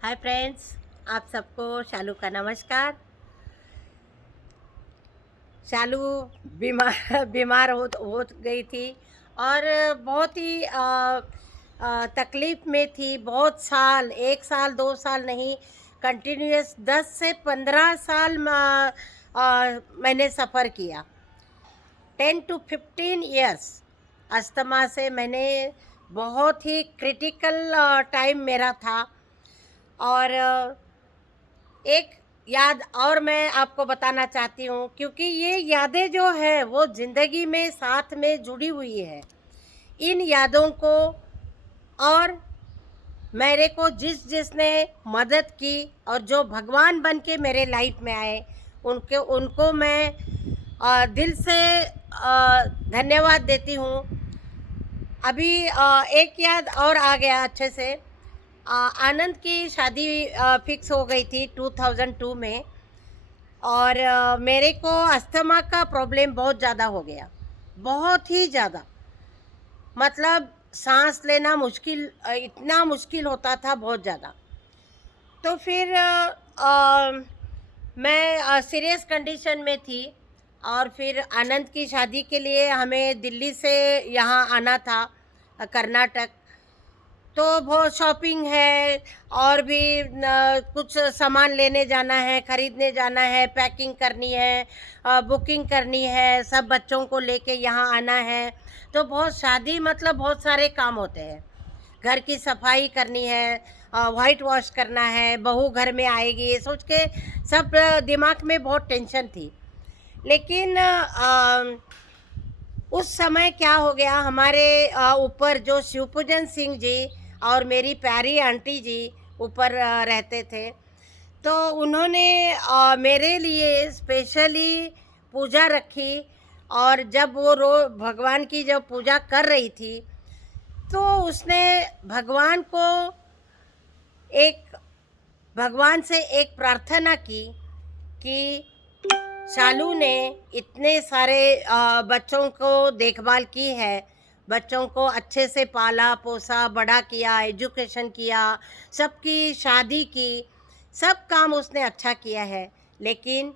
Hi friends, आप सबको शालू का नमस्कार। शालू बीमार बीमार हो गई थी और बहुत ही तकलीफ़ में थी। बहुत साल, 1 साल 2 साल नहीं, कंटिन्यूअस 10 से 15 साल मैंने सफ़र किया। 10 to 15 ईयर्स अस्थमा से मैंने बहुत ही क्रिटिकल टाइम मेरा था। और एक याद और मैं आपको बताना चाहती हूँ, क्योंकि ये यादें जो है वो ज़िंदगी में साथ में जुड़ी हुई है। इन यादों को, और मेरे को जिसने मदद की और जो भगवान बन के मेरे लाइफ में आए, उनको मैं दिल से धन्यवाद देती हूँ। अभी एक याद और आ गया अच्छे से। आनंद की शादी फिक्स हो गई थी 2002 में। और मेरे को अस्थमा का प्रॉब्लम बहुत ज़्यादा हो गया, बहुत ही ज़्यादा। मतलब सांस लेना मुश्किल, इतना मुश्किल होता था, बहुत ज़्यादा। तो फिर मैं सीरियस कंडीशन में थी। और फिर आनंद की शादी के लिए हमें दिल्ली से यहाँ आना था, कर्नाटक। तो बहुत शॉपिंग है, और भी कुछ सामान लेने जाना है, ख़रीदने जाना है, पैकिंग करनी है, बुकिंग करनी है, सब बच्चों को लेके यहाँ आना है। तो बहुत शादी मतलब बहुत सारे काम होते हैं। घर की सफाई करनी है, वाइट वॉश करना है, बहू घर में आएगी, ये सोच के सब दिमाग में बहुत टेंशन थी। लेकिन उस समय क्या हो गया, हमारे ऊपर जो शिवपूजन सिंह जी और मेरी प्यारी आंटी जी ऊपर रहते थे। तो उन्होंने मेरे लिए स्पेशली पूजा रखी। और जब वो भगवान की जब पूजा कर रही थी, तो उसने भगवान को एक भगवान से एक प्रार्थना की कि शालू ने इतने सारे बच्चों को देखभाल की है, बच्चों को अच्छे से पाला पोसा बड़ा किया, एजुकेशन किया, सबकी शादी की, सब काम उसने अच्छा किया है। लेकिन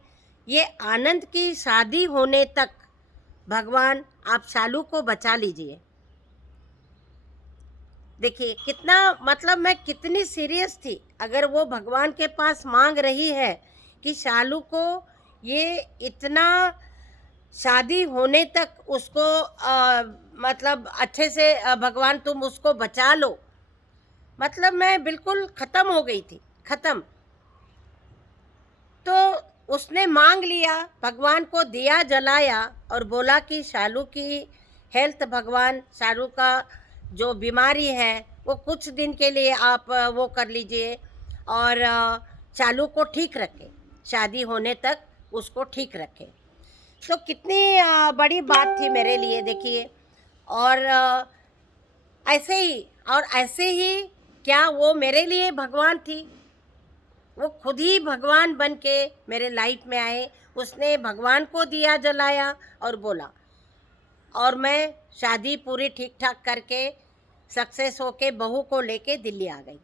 ये आनंद की शादी होने तक भगवान आप शालू को बचा लीजिए। देखिए कितना, मतलब मैं कितनी सीरियस थी। अगर वो भगवान के पास मांग रही है कि शालू को ये इतना शादी होने तक उसको मतलब अच्छे से भगवान तुम उसको बचा लो, मतलब मैं बिल्कुल ख़त्म हो गई थी, ख़त्म। तो उसने मांग लिया, भगवान को दिया जलाया और बोला कि शालू की हेल्थ, भगवान शालू का जो बीमारी है वो कुछ दिन के लिए आप वो कर लीजिए, और शालू को ठीक रखें, शादी होने तक उसको ठीक रखें। तो कितनी बड़ी बात थी मेरे लिए, देखिए। और ऐसे ही क्या वो मेरे लिए भगवान थी? वो खुद ही भगवान बन के मेरे लाइफ में आए। उसने भगवान को दिया जलाया और बोला, और मैं शादी पूरी ठीक ठाक करके सक्सेस होके बहू को लेके दिल्ली आ गई।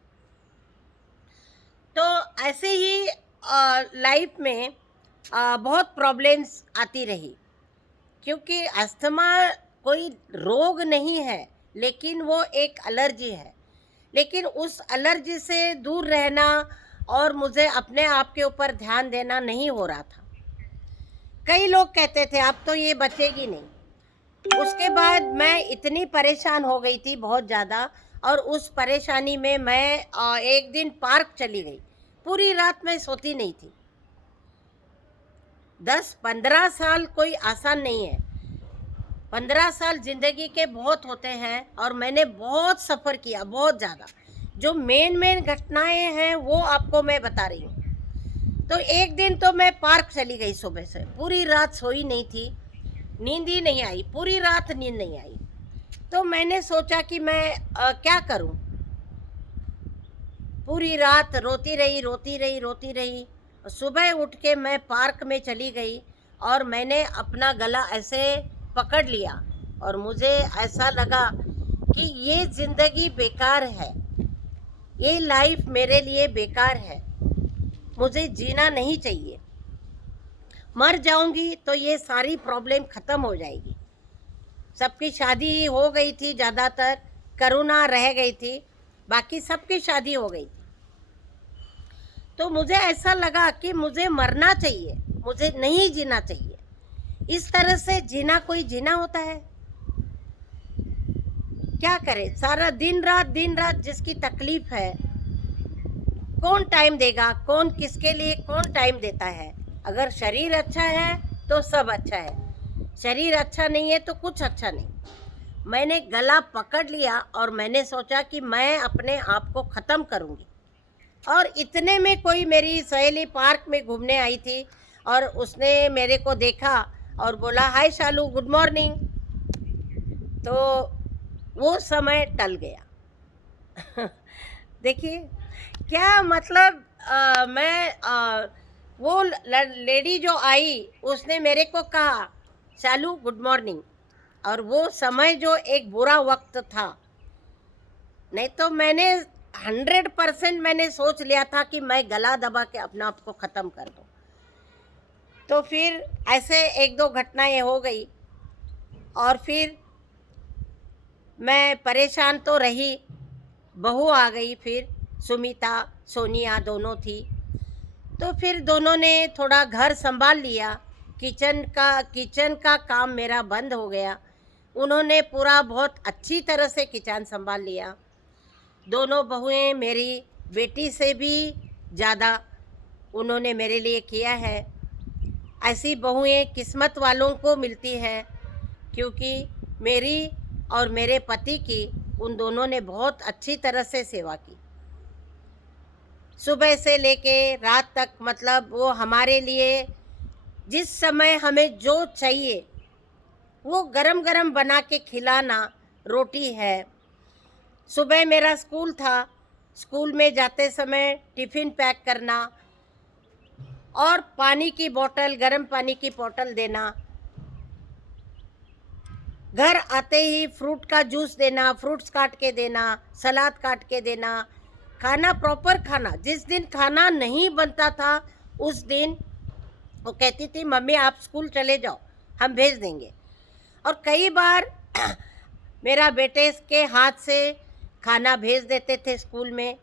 तो ऐसे ही लाइफ में बहुत प्रॉब्लम्स आती रही, क्योंकि अस्थमा कोई रोग नहीं है, लेकिन वो एक एलर्जी है। लेकिन उस एलर्जी से दूर रहना और मुझे अपने आप के ऊपर ध्यान देना नहीं हो रहा था। कई लोग कहते थे अब तो ये बचेगी नहीं। उसके बाद मैं इतनी परेशान हो गई थी, बहुत ज़्यादा। और उस परेशानी में मैं एक दिन पार्क चली गई। पूरी रात मैं सोती नहीं थी। 10-15 साल कोई आसान नहीं है। 15 साल ज़िंदगी के बहुत होते हैं, और मैंने बहुत सफ़र किया, बहुत ज़्यादा। जो मेन घटनाएं हैं वो आपको मैं बता रही हूँ। तो एक दिन तो मैं पार्क चली गई सुबह से, पूरी रात सोई नहीं थी, नींद ही नहीं आई, पूरी रात नींद नहीं आई। तो मैंने सोचा कि मैं क्या करूं। पूरी रात रोती रही, रोती रही, रोती रही। सुबह उठ के मैं पार्क में चली गई, और मैंने अपना गला ऐसे पकड़ लिया, और मुझे ऐसा लगा कि ये ज़िंदगी बेकार है। ये लाइफ मेरे लिए बेकार है, मुझे जीना नहीं चाहिए। मर जाऊंगी तो ये सारी प्रॉब्लम ख़त्म हो जाएगी। सबकी शादी हो गई थी, ज़्यादातर करुणा रह गई थी, बाकी सबकी शादी हो गई थी। तो मुझे ऐसा लगा कि मुझे मरना चाहिए, मुझे नहीं जीना चाहिए। इस तरह से जीना कोई जीना होता है? क्या करे, सारा दिन रात जिसकी तकलीफ है, कौन टाइम देगा? कौन किसके लिए कौन टाइम देता है? अगर शरीर अच्छा है तो सब अच्छा है, शरीर अच्छा नहीं है तो कुछ अच्छा नहीं। मैंने गला पकड़ लिया और मैंने सोचा कि मैं अपने आप को ख़त्म करूँगी। और इतने में कोई मेरी सहेली पार्क में घूमने आई थी और उसने मेरे को देखा और बोला, हाय शालू, गुड मॉर्निंग। तो वो समय टल गया। देखिए क्या मतलब, वो लेडी जो आई उसने मेरे को कहा, शालू गुड मॉर्निंग। और वो समय जो एक बुरा वक्त था, नहीं तो मैंने 100% मैंने सोच लिया था कि मैं गला दबा के अपने आप को ख़त्म कर दूं। तो फिर ऐसे एक दो घटनाएं हो गई और फिर मैं परेशान तो रही। बहू आ गई, फिर सुमिता सोनिया दोनों थी। तो फिर दोनों ने थोड़ा घर संभाल लिया। किचन का काम मेरा बंद हो गया। उन्होंने पूरा बहुत अच्छी तरह से किचन संभाल लिया। दोनों बहुएं मेरी बेटी से भी ज़्यादा उन्होंने मेरे लिए किया है। ऐसी बहुएं किस्मत वालों को मिलती है, क्योंकि मेरी और मेरे पति की उन दोनों ने बहुत अच्छी तरह से सेवा की। सुबह से लेके रात तक, मतलब वो हमारे लिए जिस समय हमें जो चाहिए वो गरम गरम बना के खिलाना। रोटी है, सुबह मेरा स्कूल था, स्कूल में जाते समय टिफ़िन पैक करना और पानी की बोतल, गर्म पानी की बोतल देना। घर आते ही फ्रूट का जूस देना, फ्रूट्स काट के देना, सलाद काट के देना, खाना प्रॉपर खाना। जिस दिन खाना नहीं बनता था उस दिन वो कहती थी, मम्मी आप स्कूल चले जाओ, हम भेज देंगे। और कई बार मेरा बेटे के हाथ से खाना भेज देते थे स्कूल में।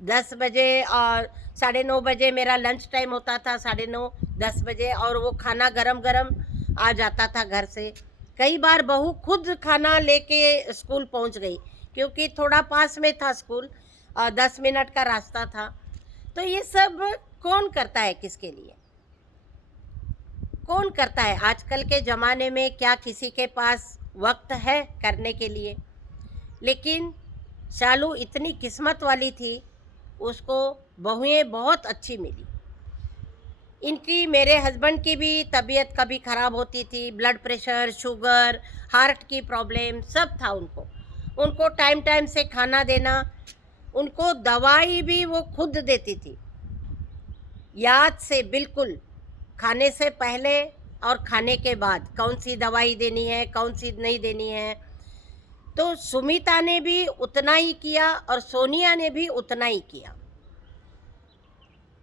10 बजे और 9:30 बजे मेरा लंच टाइम होता था, 9:30 10 बजे, और वो खाना गरम गरम आ जाता था घर से। कई बार बहू खुद खाना लेके स्कूल पहुंच गई, क्योंकि थोड़ा पास में था स्कूल और 10 मिनट का रास्ता था। तो ये सब कौन करता है, किसके लिए कौन करता है? आजकल के ज़माने में क्या किसी के पास वक्त है करने के लिए? लेकिन शालू इतनी किस्मत वाली थी, उसको बहुएं बहुत अच्छी मिली। इनकी, मेरे हस्बैंड की भी तबीयत कभी ख़राब होती थी, ब्लड प्रेशर, शुगर, हार्ट की प्रॉब्लम सब था उनको। उनको टाइम टाइम से खाना देना, उनको दवाई भी वो खुद देती थी, याद से बिल्कुल, खाने से पहले और खाने के बाद कौन सी दवाई देनी है, कौन सी नहीं देनी है। तो सुमिता ने भी उतना ही किया और सोनिया ने भी उतना ही किया।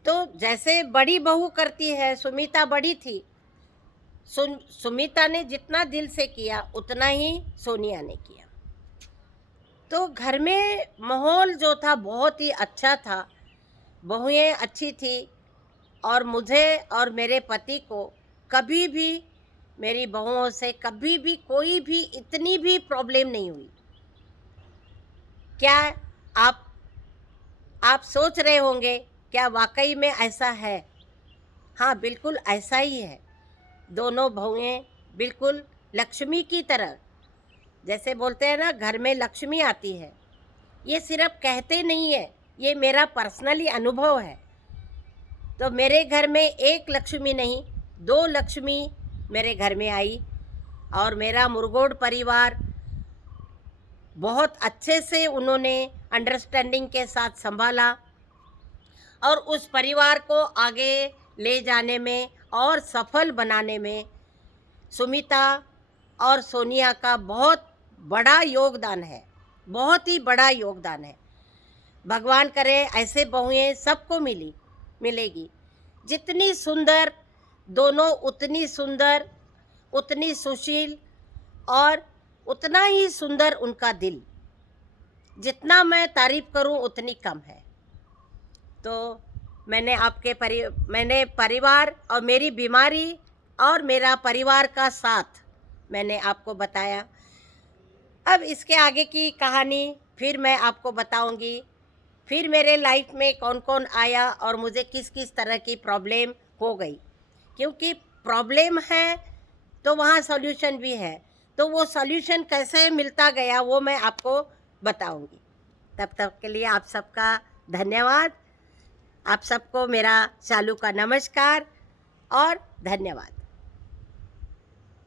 तो जैसे बड़ी बहू करती है, सुमिता बड़ी थी, सुमिता ने जितना दिल से किया उतना ही सोनिया ने किया। तो घर में माहौल जो था बहुत ही अच्छा था, बहुएं अच्छी थी, और मुझे और मेरे पति को कभी भी, मेरी बहुओं से कभी भी कोई भी इतनी भी प्रॉब्लम नहीं हुई। क्या आप सोच रहे होंगे क्या वाकई में ऐसा है? हाँ, बिल्कुल ऐसा ही है। दोनों बहुएं बिल्कुल लक्ष्मी की तरह, जैसे बोलते हैं ना घर में लक्ष्मी आती है, ये सिर्फ कहते नहीं है, ये मेरा पर्सनली अनुभव है। तो मेरे घर में एक लक्ष्मी नहीं, 2 लक्ष्मी मेरे घर में आई, और मेरा मुरगोड परिवार बहुत अच्छे से उन्होंने अंडरस्टैंडिंग के साथ संभाला, और उस परिवार को आगे ले जाने में और सफल बनाने में सुमिता और सोनिया का बहुत बड़ा योगदान है, बहुत ही बड़ा योगदान है। भगवान करे ऐसे बहुएं सबको मिलेगी। जितनी सुंदर दोनों, उतनी सुंदर, उतनी सुशील और उतना ही सुंदर उनका दिल। जितना मैं तारीफ करूं उतनी कम है। तो मैंने परिवार और मेरी बीमारी और मेरा परिवार का साथ मैंने आपको बताया। अब इसके आगे की कहानी फिर मैं आपको बताऊंगी। फिर मेरे लाइफ में कौन कौन आया और मुझे किस किस तरह की प्रॉब्लम हो गई, क्योंकि प्रॉब्लम है तो वहाँ सॉल्यूशन भी है। तो वो सॉल्यूशन कैसे मिलता गया वो मैं आपको बताऊंगी। तब तक के लिए आप सबका धन्यवाद। आप सबको मेरा चालू का नमस्कार और धन्यवाद।